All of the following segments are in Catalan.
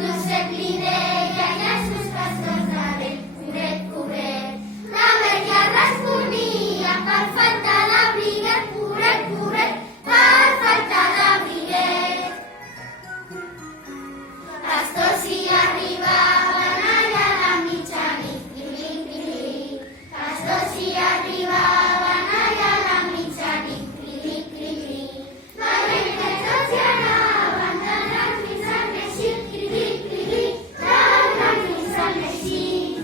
conducet li deia i els seus pastors darrere, pobret, pobret. La veia responia per falta d'abriguet, pobret, pobret, per falta d'abriguet. Pastors hi arribaven allà a la mitjanit, cri-cri, cri-cri. Pastors hi arribaven allà a la mitjanit, cri-cri, cri-cri. Veient que tots hi anaven, del gran fins al més xic, cri-cri, cri-cri, del gran fins al més xic.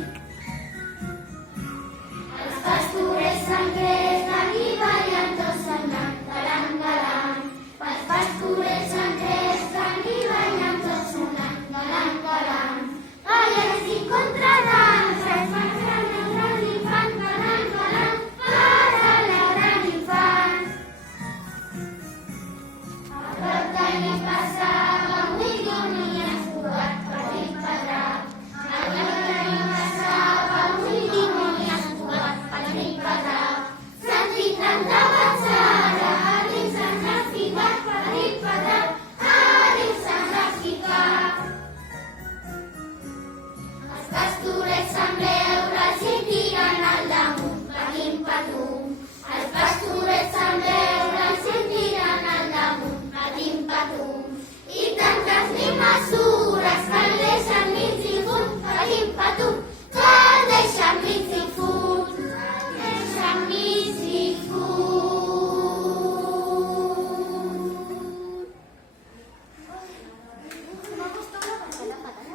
Els pastorets sangrers d'aniballen tots anant, galant, galant. Els pastorets sangrers d'aniballen tots sonant, galant, galant. Ballets i contradans, els van alegrar l'infant, galant, galant, per alegrar l'infant. A prop d'allí passava un dimoni escuat, petit pedrat. A prop d'allí passava un dimoni escuat, petit pedrat. Sentit tanta pensada, a dins se'ns ha ficat, petit pedrat, a dins se'ns ha ficat. Els pastorets en veure'ls hi tiren al damunt, patim, patum. Els pastorets en veure'ls hi tiren al damunt, patim, patum. I tantes ni mesures